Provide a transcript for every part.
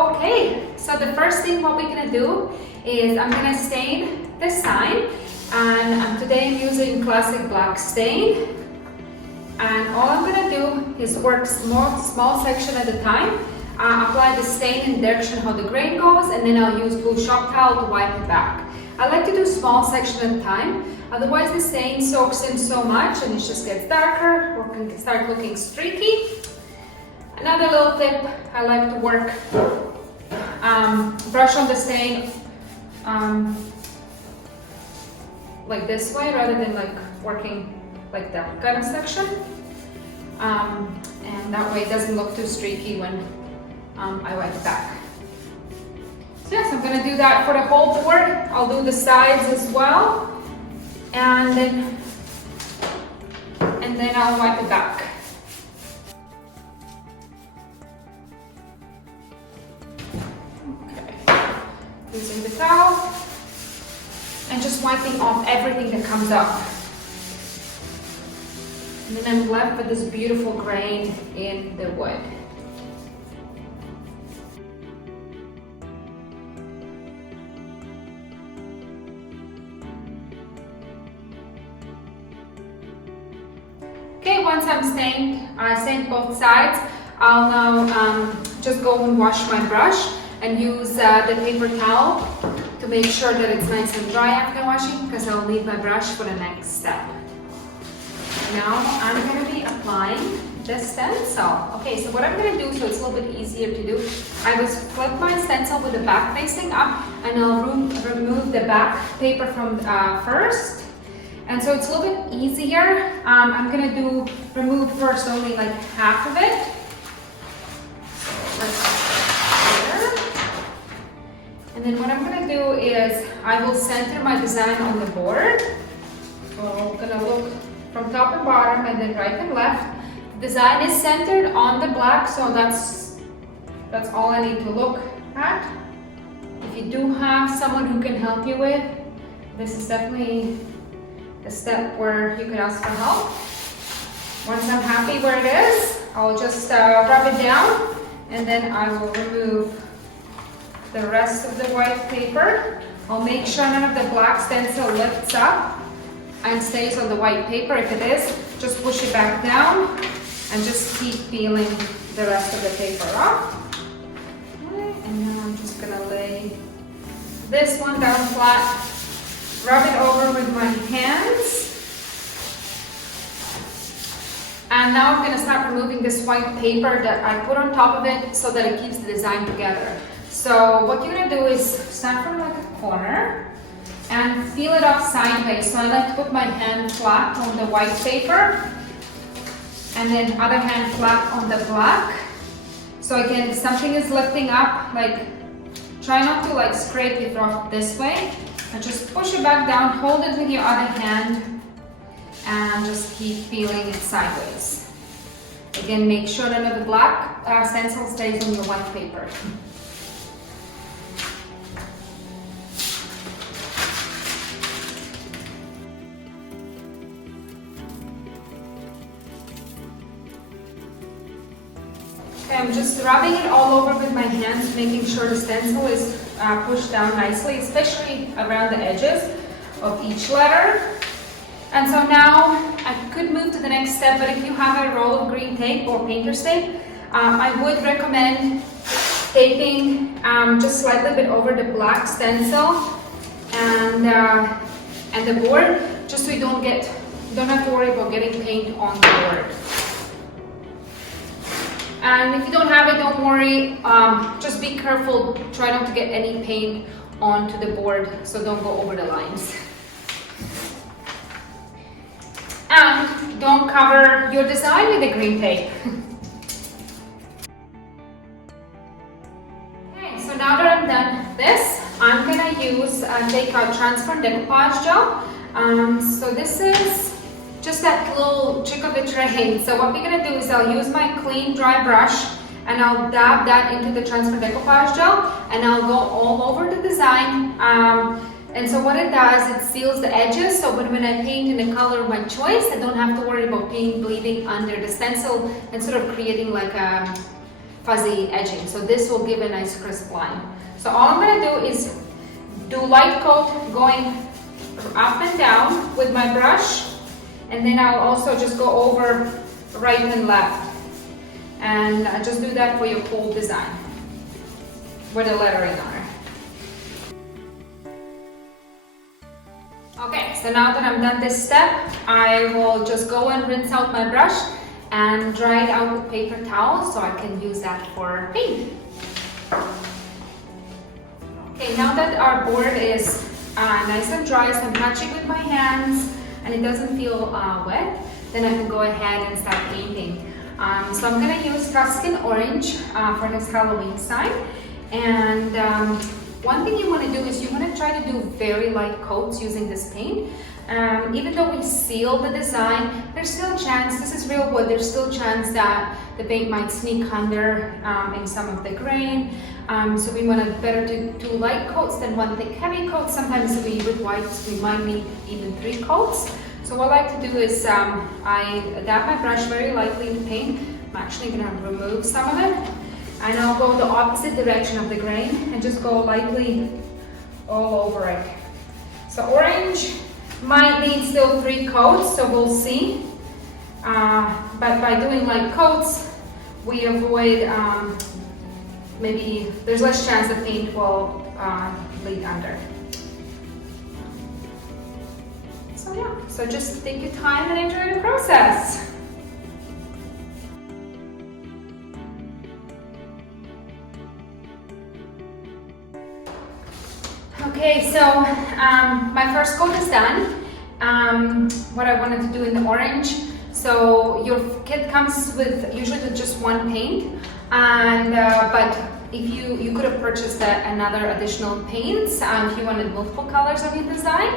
Okay, so the first thing what we're gonna do is I'm gonna stain this sign, and today I'm using classic black stain. And all I'm gonna do is work small section at a time, apply the stain in the direction how the grain goes, and then I'll use blue shop towel to wipe it back. I like to do small section at a time, otherwise the stain soaks in so much and it just gets darker or can start looking streaky. Another little tip, I like to work, brush on the stain like this way rather than like working like that kind of section. And that way it doesn't look too streaky when I wipe it back. So yes, I'm gonna do that for the whole board. I'll do the sides as well. And then I'll wipe it back. Using the towel and just wiping off everything that comes up. And then I'm left with this beautiful grain in the wood. Okay, once I'm stained both sides, I'll now just go and wash my brush and use the paper towel to make sure that it's nice and dry after washing, because I'll leave my brush for the next step. Now I'm going to be applying the stencil. Okay, so what I'm going to do, so it's a little bit easier to do, I will flip my stencil with the back facing up, and I'll remove the back paper from first. And so it's a little bit easier. I'm going to remove first only like half of it. And then what I'm going to do is I will center my design on the board. So I'm going to look from top and bottom and then right and left. The design is centered on the black, so that's all I need to look at. If you do have someone who can help you with, this is definitely a step where you can ask for help. Once I'm happy where it is, I'll just rub it down, and then I will remove the rest of the white paper. I'll make sure none of the black stencil lifts up and stays on the white paper. If it is, just push it back down and just keep peeling the rest of the paper off. Okay, and then I'm just gonna lay this one down flat, rub it over with my hands. And now I'm gonna start removing this white paper that I put on top of it so that it keeps the design together. So what you're gonna do is start from like a corner and feel it up sideways. So I like to put my hand flat on the white paper and then other hand flat on the black. So again, if something is lifting up, like try not to like scrape it off this way, and just push it back down, hold it with your other hand, and just keep feeling it sideways. Again, make sure that the black stencil stays on your white paper. Okay, I'm just rubbing it all over with my hands, making sure the stencil is pushed down nicely, especially around the edges of each letter. And so now I could move to the next step, but if you have a roll of green tape or painter's tape, I would recommend taping just slightly bit over the black stencil and the board, just so you don't have to worry about getting paint on the board. And if you don't have it, don't worry, just be careful, try not to get any paint onto the board, so don't go over the lines. And don't cover your design with the green tape. Okay, so now that I'm done this, I'm gonna use take out transparent decoupage gel. So this is just that little trick of the trade. So what we're gonna do is I'll use my clean dry brush and I'll dab that into the transparent decoupage gel, and I'll go all over the design. And so what it does, it seals the edges, so when I paint in a color of my choice, I don't have to worry about paint bleeding under the stencil and sort of creating like fuzzy edging. So this will give a nice crisp line. So all I'm going to do is do light coat going up and down with my brush, and then I'll also just go over right and left, and just do that for your whole design with the lettering on it. Okay, so now that I'm done this step, I will just go and rinse out my brush and dry it out with paper towel so I can use that for paint. Okay, now that our board is nice and dry, so I'm touching with my hands and it doesn't feel wet, then I can go ahead and start painting. So I'm going to use Tuscan Orange for this Halloween sign. And one thing you want to do is you want to try to do very light coats using this paint. Even though we seal the design, there's still a chance, this is real wood, there's still a chance that the paint might sneak under in some of the grain. So we want to better do 2 light coats than 1 thick heavy coat. Sometimes with whites we might need even 3 coats. So what I like to do is I dab my brush very lightly in the paint. I'm actually going to remove some of it. And I'll go the opposite direction of the grain and just go lightly all over it. So orange might need still 3 coats, so we'll see. But by doing light coats, we avoid, maybe there's less chance the paint will leak under. So yeah, so just take your time and enjoy the process. Okay, so my first coat is done. What I wanted to do in the orange. So your kit comes with usually with just 1 paint, and but if you could have purchased another additional paints if you wanted multiple colors on your design,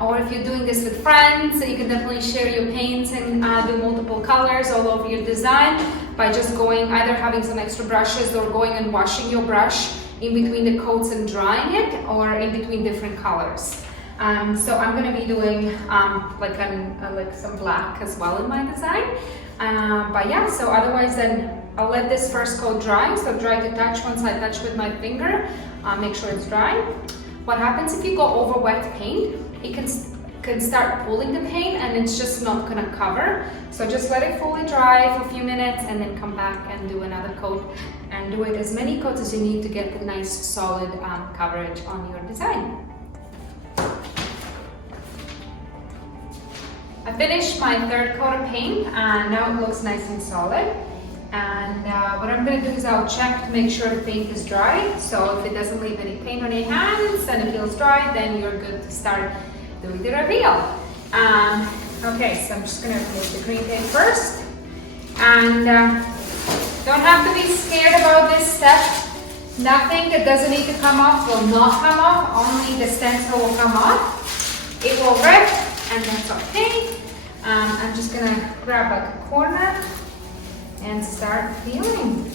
or if you're doing this with friends, so you can definitely share your paints and do multiple colors all over your design by just going either having some extra brushes or going and washing your brush in between the coats and drying it, or in between different colors. So I'm going to be doing like some black as well in my design. But yeah, so otherwise then I'll let this first coat dry. So dry to touch. Once I touch with my finger, make sure it's dry. What happens if you go over wet paint? It can start pulling the paint and it's just not going to cover. So just let it fully dry for a few minutes and then come back and do another coat, and do it as many coats as you need to get the nice solid coverage on your design. I finished my 3rd coat of paint and now it looks nice and solid. And what I'm going to do is I'll check to make sure the paint is dry. So if it doesn't leave any paint on your hands and it feels dry, then you're good to start doing the reveal. Okay, so I'm just going to remove the green paint first. And don't have to be scared about this step. Nothing that doesn't need to come off will not come off, only the stencil will come off. It will rip, and that's okay. I'm just going to grab like a corner and start peeling.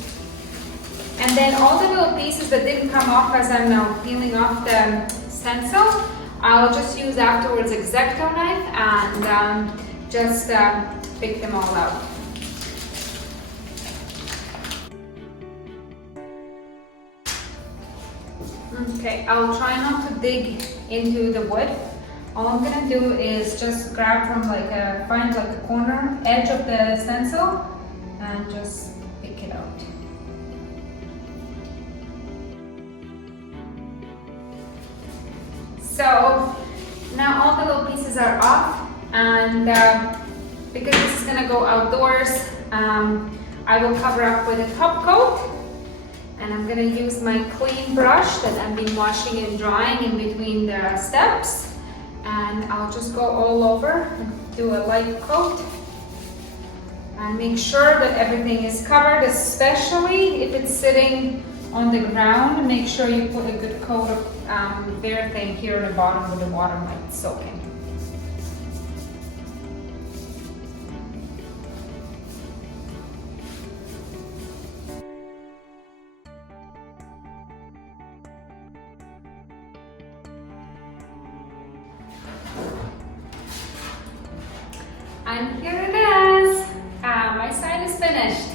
And then all the little pieces that didn't come off as I'm now peeling off the stencil, I'll just use afterwards X-Acto knife and just pick them all out. Okay, I'll try not to dig into the wood. All I'm gonna do is just grab from find the corner edge of the stencil and just pick it out. So now all the little pieces are off, and because this is gonna go outdoors, I will cover up with a top coat. And I'm going to use my clean brush that I've been washing and drying in between the steps. And I'll just go all over and do a light coat. And make sure that everything is covered, especially if it's sitting on the ground. Make sure you put a good coat of bare thing here at the bottom where the water might soak in. And here it is. My sign is finished.